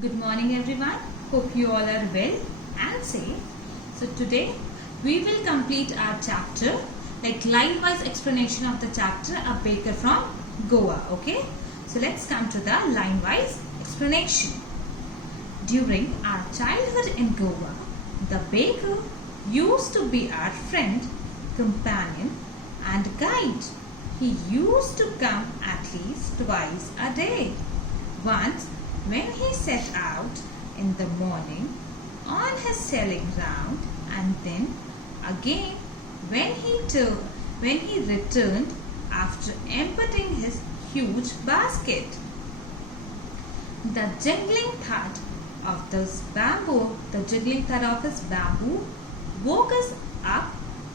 Good morning everyone. Hope you all are well and safe. So today we will complete our chapter, like line-wise explanation of the chapter A Baker from Goa. Okay. So let's come to the line-wise explanation. During our childhood in Goa, the baker used to be our friend, companion and guide. He used to come at least twice a day. Once when he set out in the morning on his selling round, and then again when he returned after emptying his huge basket. The jingling thud of his bamboo woke us up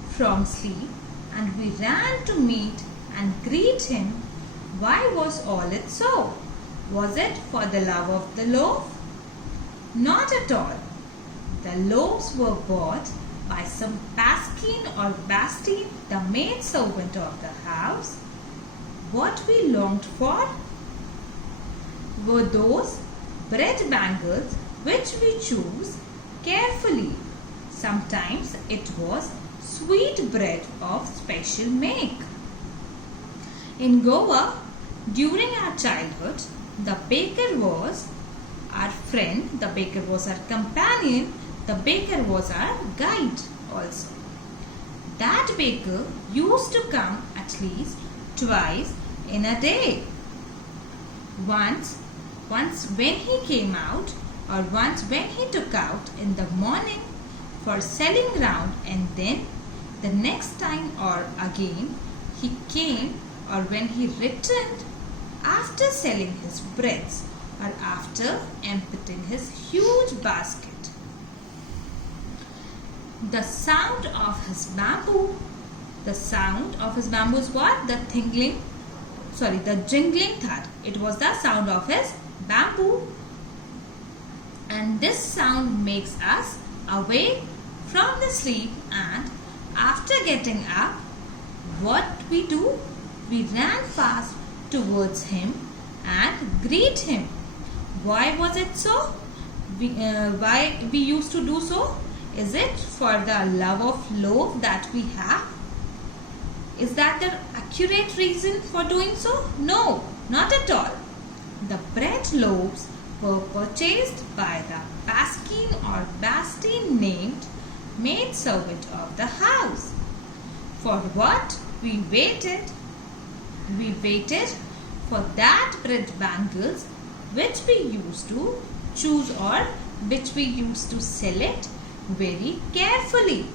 from sleep, and we ran to meet and greet him. Why was all it so? Was it for the love of the loaf? Not at all. The loaves were bought by some Paskin or Bastine, the maid servant of the house. What we longed for were those bread bangles which we chose carefully. Sometimes it was sweet bread of special make. In Goa, during our childhood, the baker was our friend, the baker was our companion, the baker was our guide also. That baker used to come at least twice in a day. Once when he came out, or once when he took out in the morning for selling round, and then the next time or again he came, or when he returned after selling his breads or after emptying his huge basket. The sound of his bamboo is what? The jingling thud. It was the sound of his bamboo. And this sound makes us awake from the sleep, and after getting up, what we do? We ran fast towards him and greet him. Why was it so? Why we used to do so? Is it for the love of loaf that we have? Is that the accurate reason for doing so? No, not at all. The bread loaves were purchased by the Paskin or Bastine named maid servant of the house. For what we waited? We waited for that bread bangles which we used to choose, or which we used to select very carefully.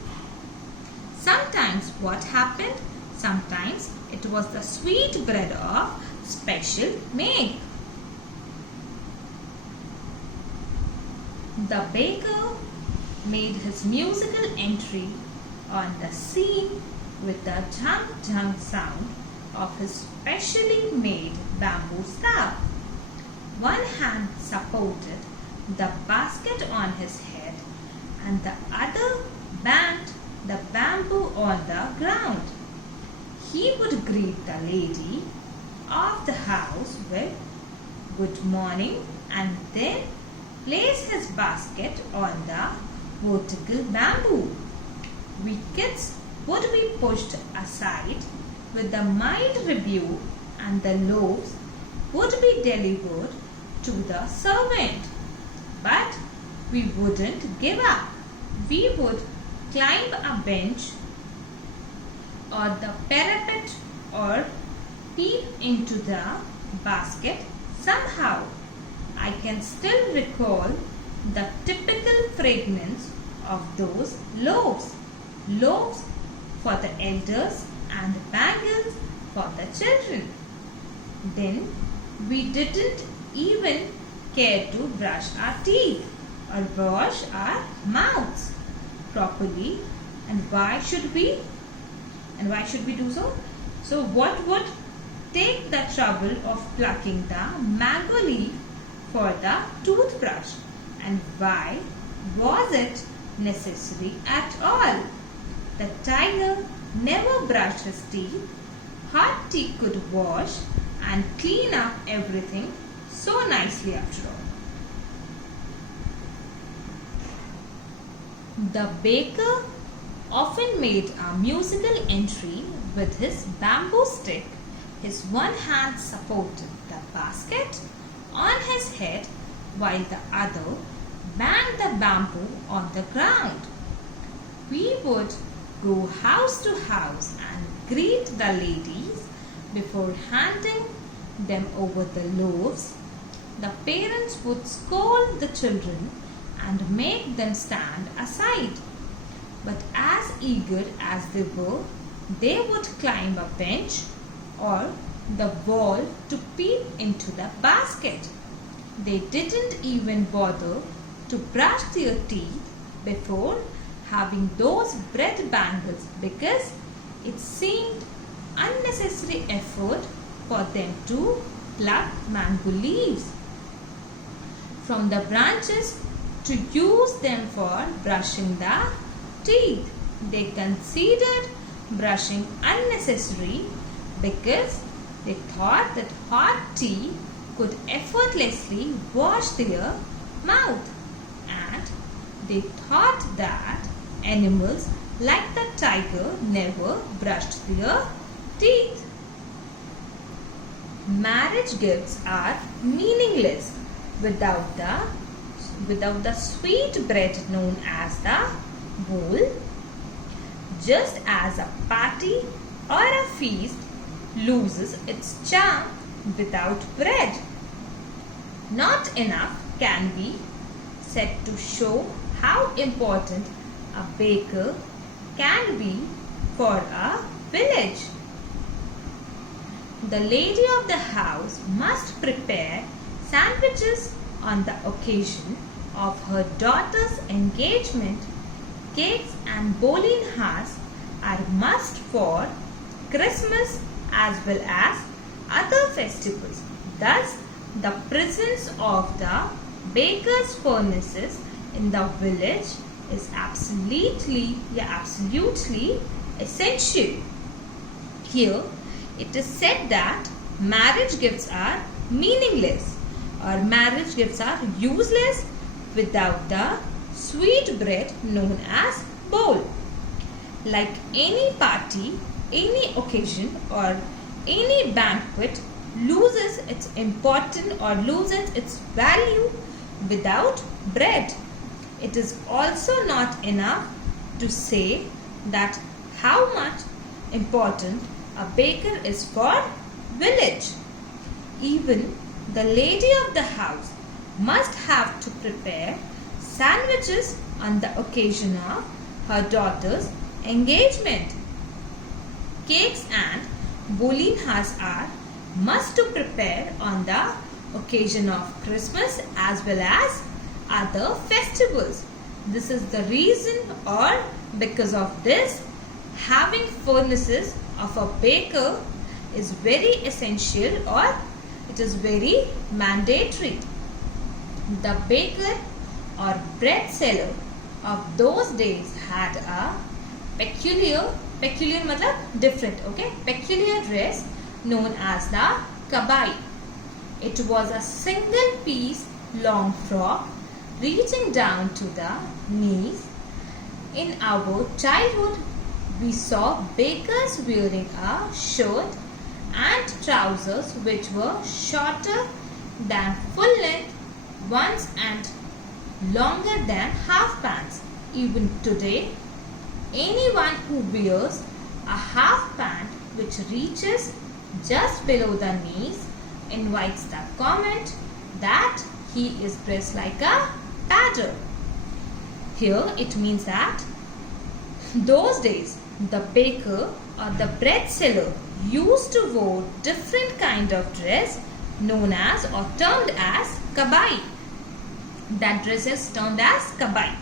Sometimes what happened? Sometimes it was the sweet bread of special make. The baker made his musical entry on the scene with the jhang jhang sound of his specially made bamboo staff. One hand supported the basket on his head, and the other banged the bamboo on the ground. He would greet the lady of the house with good morning, and then place his basket on the vertical bamboo. We kids would be pushed aside with the mild rebuke, and the loaves would be delivered to the servant. But we wouldn't give up. We would climb a bench or the parapet or peep into the basket somehow. I can still recall the typical fragrance of those loaves. Loaves for the elders and bangles for the children. Then we didn't even care to brush our teeth or wash our mouths properly. And why should we do so? So what would take the trouble of plucking the mango leaf for the toothbrush? And why was it necessary at all? The tiger never brushed his teeth. Hot tea could wash and clean up everything so nicely after all. The baker often made a musical entry with his bamboo stick. His one hand supported the basket on his head while the other banged the bamboo on the ground. We would go house to house and greet the ladies before handing them over the loaves. The parents would scold the children and make them stand aside. But as eager as they were, they would climb a bench or the wall to peep into the basket. They didn't even bother to brush their teeth before having those bread bangles because it seemed unnecessary effort for them to pluck mango leaves from the branches to use them for brushing the teeth. They considered brushing unnecessary because they thought that hot tea could effortlessly wash their mouth, and they thought that animals like the tiger never brushed their teeth. Marriage gifts are meaningless without the sweet bread known as the bowl. Just as a party or a feast loses its charm without bread, not enough can be said to show how important a baker can be for a village. The lady of the house must prepare sandwiches on the occasion of her daughter's engagement. Cakes and bolinhas are must for Christmas as well as other festivals. Thus, the presence of the baker's furnaces in the village is absolutely essential. Here, it is said that marriage gifts are meaningless or marriage gifts are useless without the sweet bread known as bowl. Like any party, any occasion or any banquet loses its importance or loses its value without bread. It is also not enough to say that how much important a baker is for village. Even the lady of the house must have to prepare sandwiches on the occasion of her daughter's engagement. Cakes and bolinhas are must to prepare on the occasion of Christmas as well as other festivals. This is the reason, or because of this, having furnaces of a baker is very essential, or it is very mandatory. The baker or bread seller of those days had a peculiar different, peculiar dress known as the kabai. It was a single piece long frock reaching down to the knees. In our childhood, we saw bakers wearing a shirt and trousers which were shorter than full length ones and longer than half pants. Even today, anyone who wears a half pant which reaches just below the knees invites the comment that he is dressed like a badger. Here it means that those days the baker or the bread seller used to wear different kind of dress known as or termed as kabai. That dress is termed as kabai.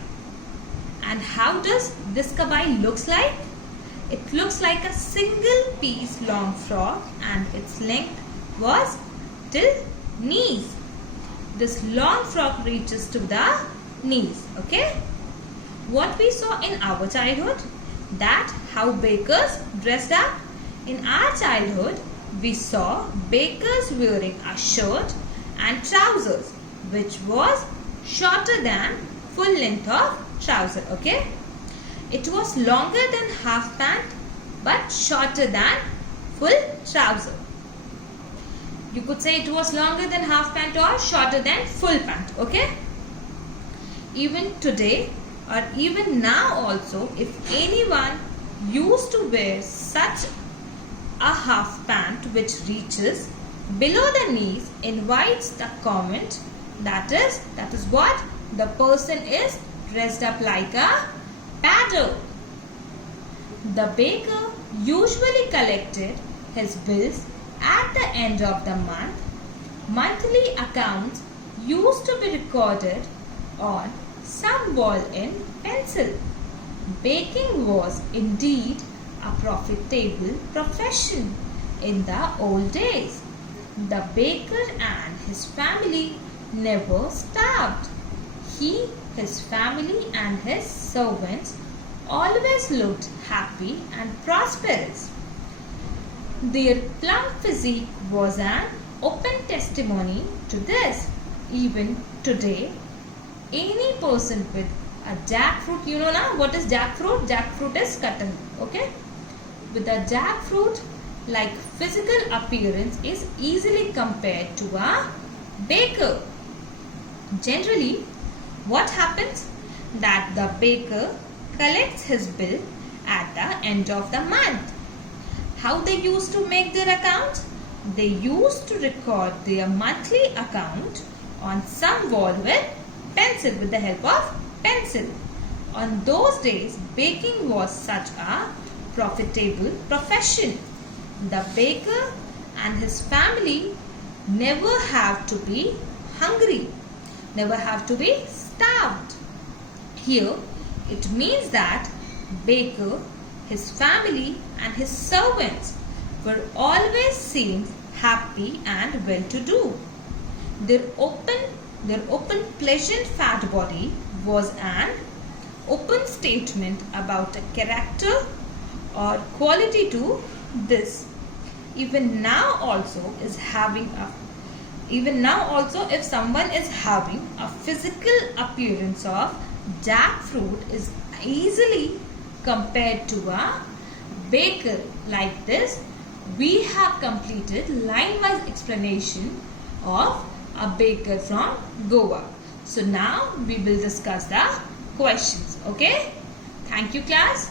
And how does this kabai looks like? It looks like a single piece long frock and its length was till knees. This long frock reaches to the knees. Okay. What we saw in our childhood, that how bakers dressed up. In our childhood, we saw bakers wearing a shirt and trousers which was shorter than full length of trouser. Okay. It was longer than half pant but shorter than full trouser. You could say it was longer than half pant or shorter than full pant. Okay. Even today or even now also, if anyone used to wear such a half pant which reaches below the knees, invites the comment that is what the person is dressed up like a badger. The baker usually collected his bills at the end of the month. Monthly accounts used to be recorded on some wall in pencil. Baking was indeed a profitable profession in the old days. The baker and his family never starved. He, his family and his servants always looked happy and prosperous. Their plump physique was an open testimony to this. Even today, any person with a jackfruit, you know now what is jackfruit? Jackfruit is cotton, okay? With a jackfruit like physical appearance is easily compared to a baker. Generally, what happens? That the baker collects his bill at the end of the month. How they used to make their accounts? They used to record their monthly account on some wall with pencil, with the help of pencil. On those days, baking was such a profitable profession. The baker and his family never have to be hungry, never have to be starved. Here, it means that baker, his family and his servants were always seen happy and well-to-do. Their open, pleasant fat body was an open statement about a character or quality to this. Even now also, if someone is having a physical appearance of jackfruit, is easily compared to a baker. Like this, we have completed line-wise explanation of a baker from Goa. So now we will discuss the questions. Okay? Thank you, class.